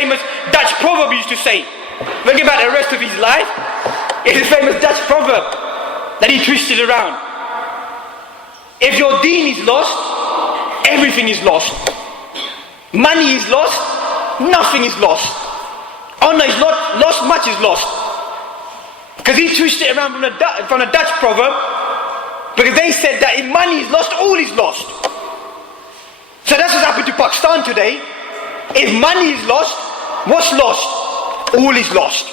famous Dutch proverb he used to say. Think about the rest of his life. It's a famous Dutch proverb that he twisted around. If your deen is lost, everything is lost. Money is lost, nothing is lost. Honor is lost, much is lost. Because he twisted it around from a Dutch proverb, because they said that if money is lost, all is lost. So that's what's happened to Pakistan today. If money is lost, what's lost? All is lost.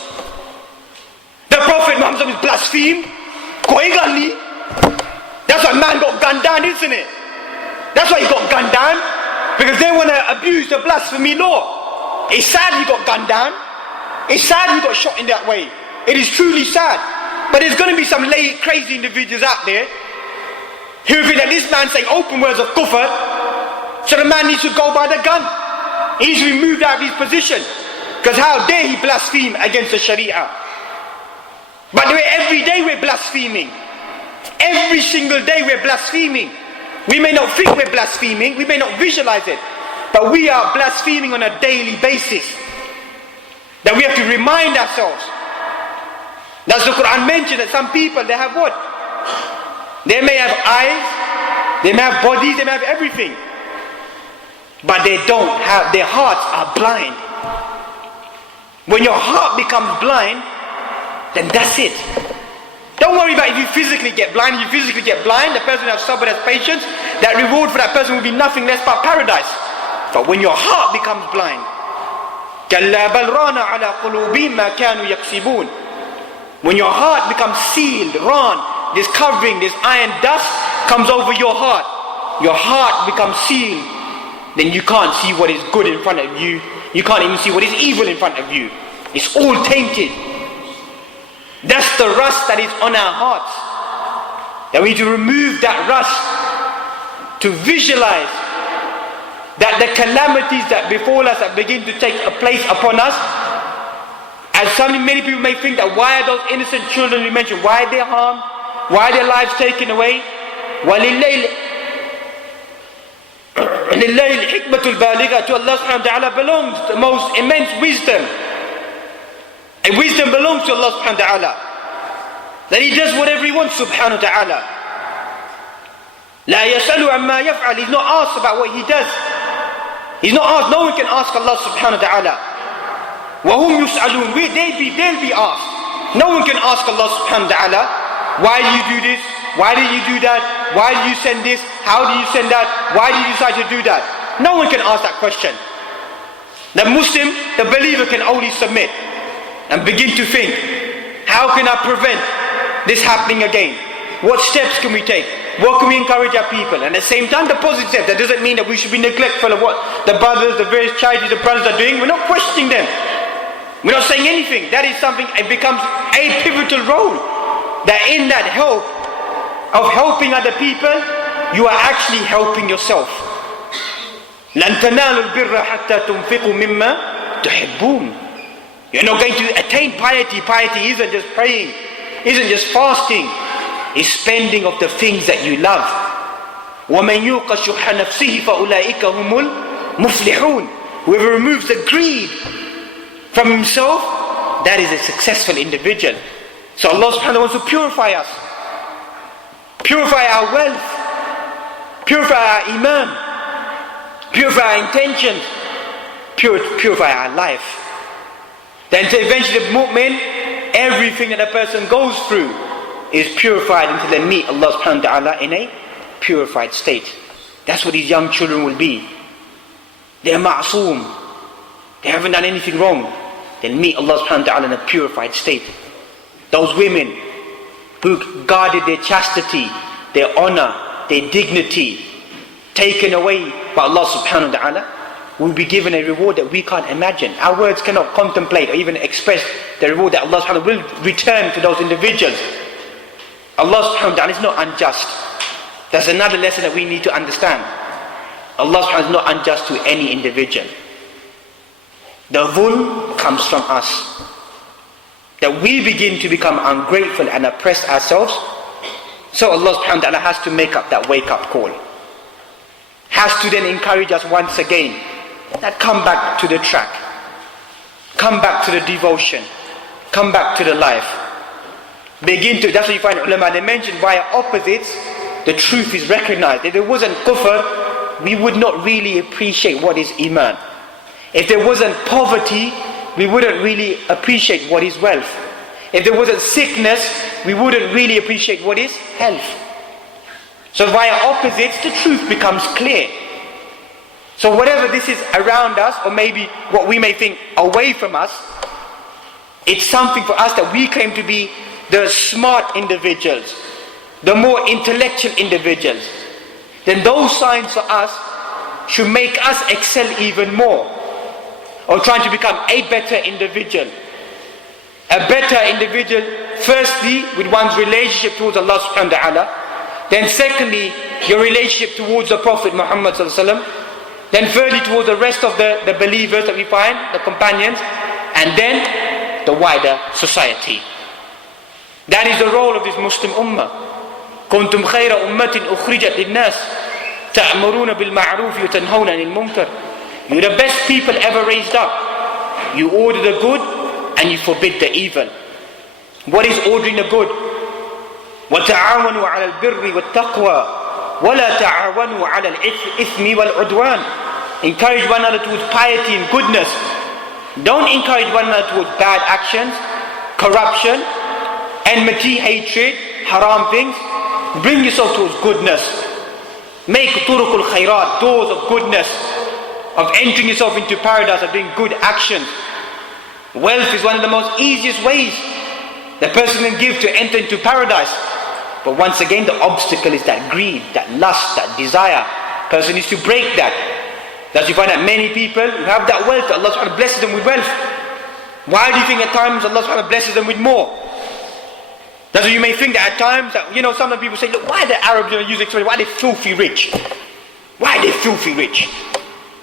The Prophet Muhammad is blasphemed. That's why man got gunned down, isn't it? That's why he got gunned down, because they want to abuse the blasphemy law. It's sad he got gunned down. It's sad he got shot in that way. It is truly sad. But there's going to be some crazy individuals out there who think that this man's saying open words of kufr, so the man needs to go by the gun. He needs to be moved out of his position. Because how dare he blaspheme against the Sharia? But every day we're blaspheming. Every single day we're blaspheming. We may not think we're blaspheming, we may not visualize it, but we are blaspheming on a daily basis. That we have to remind ourselves. That's the Quran mentioned, that some people, they have what? They may have eyes, they may have bodies, they may have everything, but they don't have, their hearts are blind. When your heart becomes blind, then that's it. Don't worry about if you physically get blind. If you physically get blind, the person who has sabr, has patience, that reward for that person will be nothing less but paradise. But when your heart becomes blind, كَلَّا بَلْ رَانَ عَلَى قُلُوبِهِمْ مَا كَانُوا يَكْسِبُونَ. When your heart becomes sealed, ran, this covering, this iron dust comes over your heart becomes sealed, then you can't see what is good in front of you. You can't even see what is evil in front of you. It's all tainted. That's the rust that is on our hearts. And we need to remove that rust, to visualize that the calamities that befall us, that begin to take a place upon us, as many people may think that why are those innocent children we mentioned, why are they harmed, why are their lives taken away? لِلَّهِ الْحِكْمَةُ الْبَالِغَةُ, to Allah subhanahu wa ta'ala belongs the most immense wisdom. And wisdom belongs to Allah subhanahu wa ta'ala. That He does whatever He wants subhanahu wa ta'ala. لَا يَسْأَلُ عَمَّا يَفْعَلُ. He's not asked about what He does. He's not asked. No one can ask Allah subhanahu wa ta'ala. وَهُمْ يُسْأَلُونَ. They'll be asked. No one can ask Allah subhanahu wa ta'ala, why did you do this? Why did you do that? Why did you send this? How did you send that? Why did you decide to do that? No one can ask that question. The Muslim, the believer, can only submit and begin to think, how can I prevent this happening again? What steps can we take? What can we encourage our people? And at the same time, the positive steps. That doesn't mean that we should be neglectful of what the brothers, the various charities, the brothers are doing. We're not questioning them. We're not saying anything. That is something, it becomes a pivotal role. That in that help of helping other people, you are actually helping yourself. لَن تَنَالُوا الْبِرَّ حَتَّى تُنْفِقُوا مِمَّا تُحِبُّونَ. You're not going to attain piety. Piety isn't just praying, isn't just fasting. It's spending of the things that you love. وَمَنْ يُوقَ شُحَّ نَفْسِهِ فَأُولَٰئِكَ هُمُ الْمُفْلِحُونَ. Whoever removes the greed from himself, that is a successful individual. So Allah subhanahu wa ta'ala wants to purify us. Purify our wealth. Purify our iman. Purify our intentions. Purify our life. Then eventually the mu'min, everything that a person goes through is purified until they meet Allah subhanahu wa ta'ala in a purified state. That's what these young children will be. They're ma'soom. They haven't done anything wrong. They'll meet Allah subhanahu wa ta'ala in a purified state. Those women who guarded their chastity, their honor, their dignity, taken away by Allah subhanahu wa ta'ala, will be given a reward that we can't imagine. Our words cannot contemplate or even express the reward that Allah subhanahu wa ta'ala will return to those individuals. Allah subhanahu wa ta'ala is not unjust. That's another lesson that we need to understand. Allah subhanahu wa ta'ala is not unjust to any individual. The dhulm comes from us. That we begin to become ungrateful and oppress ourselves. So Allah subhanahu wa ta'ala has to make up that wake up call. Has to then encourage us once again that come back to the track. come back to the devotion, come back to the life. That's what you find ulama, they mentioned via opposites, the truth is recognized. If there wasn't kufr, we would not really appreciate what is iman. If there wasn't poverty, we wouldn't really appreciate what is wealth. If there wasn't sickness, we wouldn't really appreciate what is health. So via opposites, the truth becomes clear. So whatever this is around us, or maybe what we may think away from us, it's something for us that we claim to be the smart individuals, the more intellectual individuals. Then those signs for us should make us excel even more, or trying to become a better individual. A better individual, firstly, with one's relationship towards Allah subhanahu wa ta'ala. Then secondly, your relationship towards the Prophet Muhammad sallallahu alaihi wasallam. Then thirdly, towards the rest of the believers that we find, the companions. And then the wider society. That is the role of this Muslim ummah. كنتم خير أمة أخرجت للناس تأمرون بالمعروف وتنهون عن المنكر. You're the best people ever raised up. You order the good and you forbid the evil. What is ordering the good? وتعاونوا على البر والتقوى ولا تعاونوا على الإثم والعدوان. Encourage one another towards piety and goodness. Don't encourage one another towards bad actions, corruption, enmity, hatred, haram things. Bring yourself towards goodness. Make turukul khairat, doors of goodness, of entering yourself into paradise, of doing good actions. Wealth is one of the most easiest ways the person can give to enter into paradise. But once again, the obstacle is that greed, that lust, that desire. Person needs to break that. Thus you find that many people who have that wealth, Allah subhanahu wa ta'ala blesses them with wealth. Why do you think at times Allah subhanahu wa ta'ala blesses them with more? That's what you may think that at times, that, some of the people say, look, why are the Arabs use expression, why are they filthy rich? Why are they filthy rich?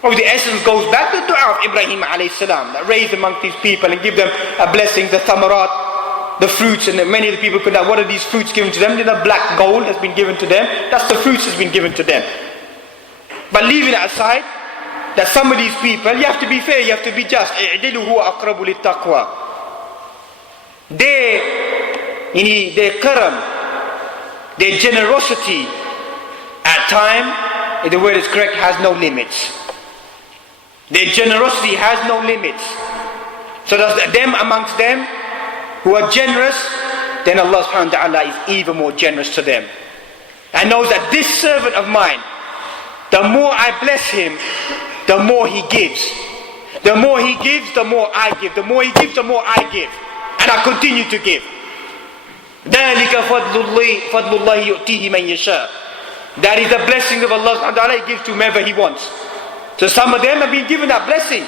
Obviously the essence goes back to the dua of Ibrahim alayhi salam, that raised amongst these people and give them a blessing, the thamarat, the fruits, and many of the people could have, what are these fruits given to them? The black gold has been given to them. That's the fruits has been given to them. But leaving that aside, that some of these people, you have to be fair, you have to be just. اعدلوا هو أقرب للتقوى. Their karam, their generosity, at time, if the word is correct, has no limits. Their generosity has no limits. So that's them amongst them who are generous, then Allah subhanahu wa ta'ala is even more generous to them. And knows that this servant of mine, the more I bless him, the more he gives. The more he gives, the more I give. The more he gives, the more I give. And I continue to give. ذَلِكَ فَضْلُ اللَّهِ يُؤْتِيهِ مَنْ يَشَاءُ. That is the blessing of Allah subhanahu wa ta'ala. He gives to whomever he wants. So some of them have been given that blessing.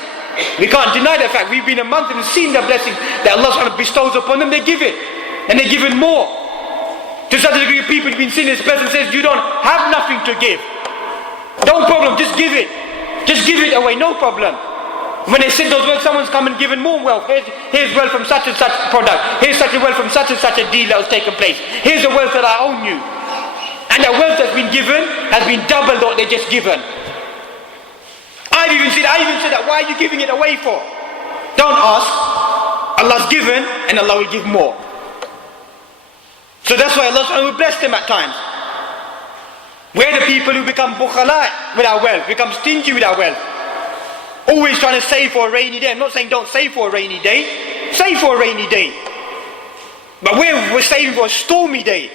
We can't deny the fact. We've been among them and seen the blessing that Allah subhanahu wa ta'ala bestows upon them. They give it. And they give it more. To such a degree of people have been seeing this person says, you don't have nothing to give. No problem, just give it. Just give it away, no problem. When they said those words, someone's come and given more wealth. Here's wealth from such and such product. Here's such a wealth from such and such a deal that was taken place. Here's the wealth that I own you. And the wealth that's been given has been double what they just given. I even said that, why are you giving it away for? Don't ask. Allah's given and Allah will give more. So that's why Allah will bless them at times. We're the people who become bukhala with our wealth, become stingy with our wealth. Always trying to save for a rainy day. I'm not saying don't save for a rainy day. Save for a rainy day. But we're saving for a stormy day.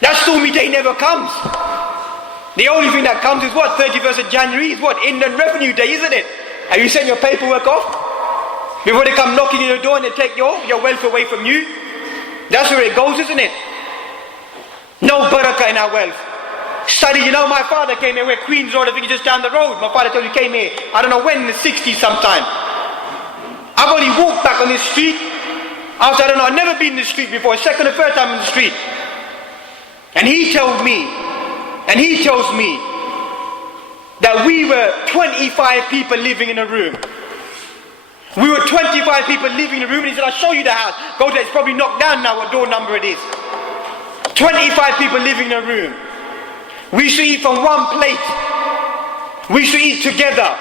That stormy day never comes. The only thing that comes is what? 31st of January is what? Inland Revenue Day, isn't it? Have you sent your paperwork off? Before they come knocking on your door and they take your wealth away from you? That's where it goes, isn't it? No barakah in our wealth. Study, my father came here where Queen's Road, I think just down the road. My father told me he came here, I don't know when, in the 60s sometime. I've only walked back on this street after, I don't know, I've never been in the street before, second or third time in the street. And he tells me that we were 25 people living in a room. We were 25 people living in a room, and he said, I'll show you the house. Go there, it's probably knocked down now what door number it is. 25 people living in a room. We should eat from one plate. We should eat together.